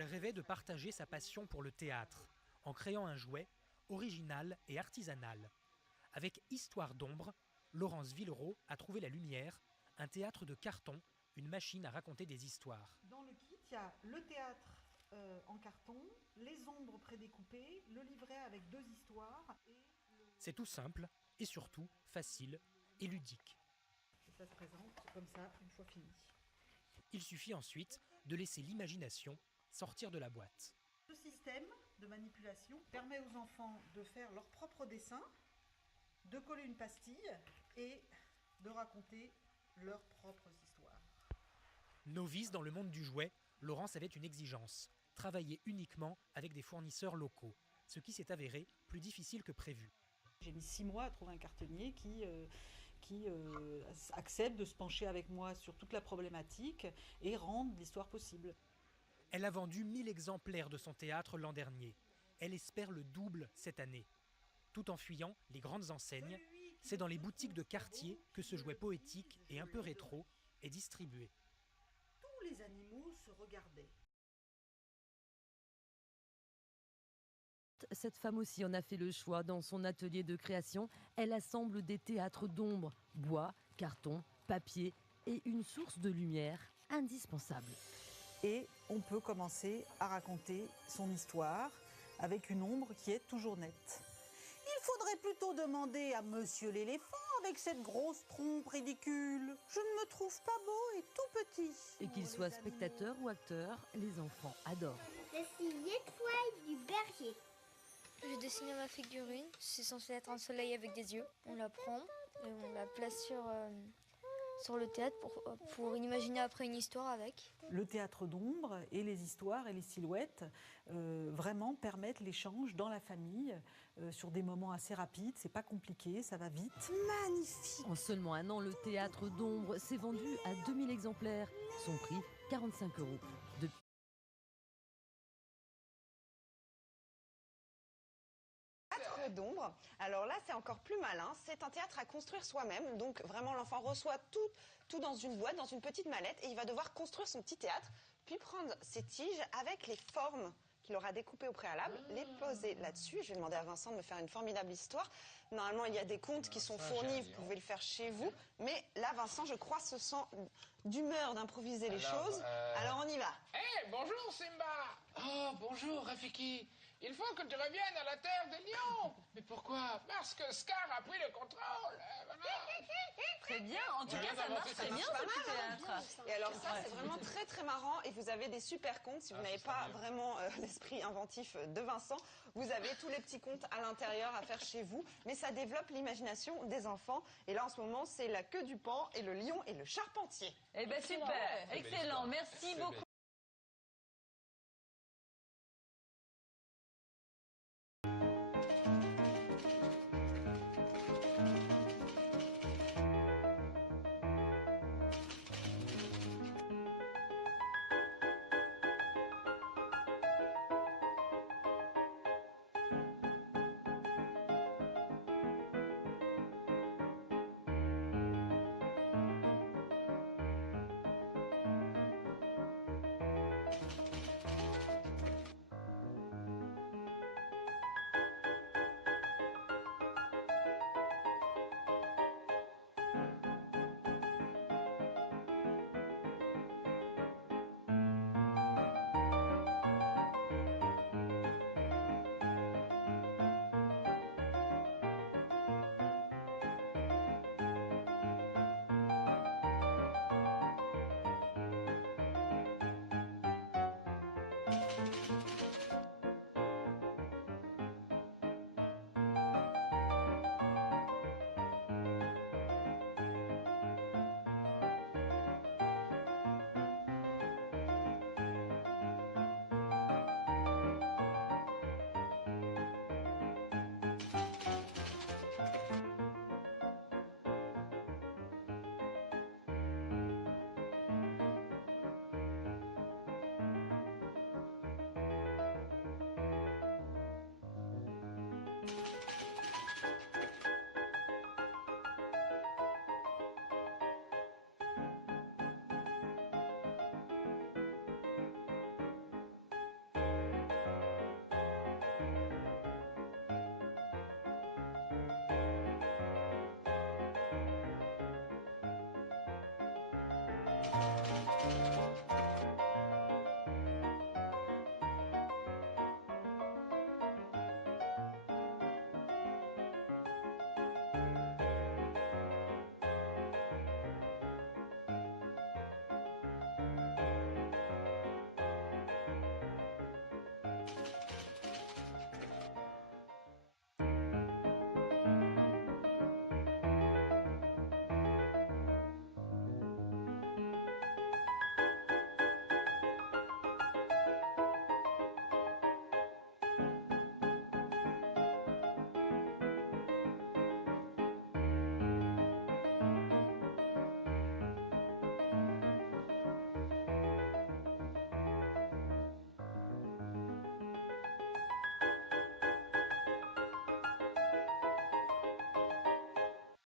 Elle rêvait de partager sa passion pour le théâtre en créant un jouet original et artisanal. Avec Histoire d'ombre, Laurence Villeroy a trouvé la lumière, un théâtre de carton, une machine à raconter des histoires. Dans le kit, il y a le théâtre en carton, les ombres prédécoupées, le livret avec 2 histoires. C'est tout simple et surtout facile et ludique. Et ça se présente comme ça une fois fini. Il suffit ensuite de laisser l'imagination sortir de la boîte. Ce système de manipulation permet aux enfants de faire leur propre dessin, de coller une pastille et de raconter leurs propres histoires. Novice dans le monde du jouet, Laurence avait une exigence, travailler uniquement avec des fournisseurs locaux, ce qui s'est avéré plus difficile que prévu. J'ai mis 6 mois à trouver un cartonnier qui accepte de se pencher avec moi sur toute la problématique et rendre l'histoire possible. Elle a vendu 1000 exemplaires de son théâtre l'an dernier. Elle espère le double cette année. Tout en fuyant les grandes enseignes, c'est dans les boutiques de quartier que ce jouet poétique et un peu rétro est distribué. Tous les animaux se regardaient. Cette femme aussi en a fait le choix. Dans son atelier de création, elle assemble des théâtres d'ombre, bois, carton, papier et une source de lumière indispensable. Et on peut commencer à raconter son histoire avec une ombre qui est toujours nette. Il faudrait plutôt demander à Monsieur l'éléphant avec cette grosse trompe ridicule. Je ne me trouve pas beau et tout petit. Et qu'ils soient spectateurs ou acteurs, les enfants adorent. La étoile du berger. J'ai dessiné ma figurine, c'est censé être un soleil avec des yeux. On la prend et on la place sur le théâtre pour imaginer après une histoire avec. Le théâtre d'ombre et les histoires et les silhouettes vraiment permettent l'échange dans la famille sur des moments assez rapides. C'est pas compliqué, ça va vite. Magnifique! En seulement un an, le théâtre d'ombre s'est vendu à 2000 exemplaires. Son prix, 45 €. Théâtre d'ombre. Alors là, c'est encore plus malin. C'est un théâtre à construire soi-même. Donc vraiment, l'enfant reçoit tout dans une boîte, dans une petite mallette, et il va devoir construire son petit théâtre, puis prendre ses tiges avec les formes qu'il aura découpées au préalable, les poser là-dessus. Je vais demander à Vincent de me faire une formidable histoire. Normalement, il y a des contes qui sont fournis, vous pouvez le faire chez vous. Mais là, Vincent, je crois, se sent d'humeur d'improviser les choses. Alors on y va. Hé, bonjour Simba. Oh, bonjour Rafiki. Il faut que tu reviennes à la terre des lions. Mais pourquoi? Parce que Scar a pris le contrôle. Voilà. Très bien, en tout cas ça marche très bien ce petit théâtre. Et alors ça c'est vraiment très très marrant et vous avez des super contes. Si vous n'avez pas vraiment l'esprit inventif de Vincent, vous avez tous les petits contes à l'intérieur à faire chez vous. Mais ça développe l'imagination des enfants. Et là en ce moment c'est la queue du pan et le lion et le charpentier. Eh bien super, excellent, merci beaucoup.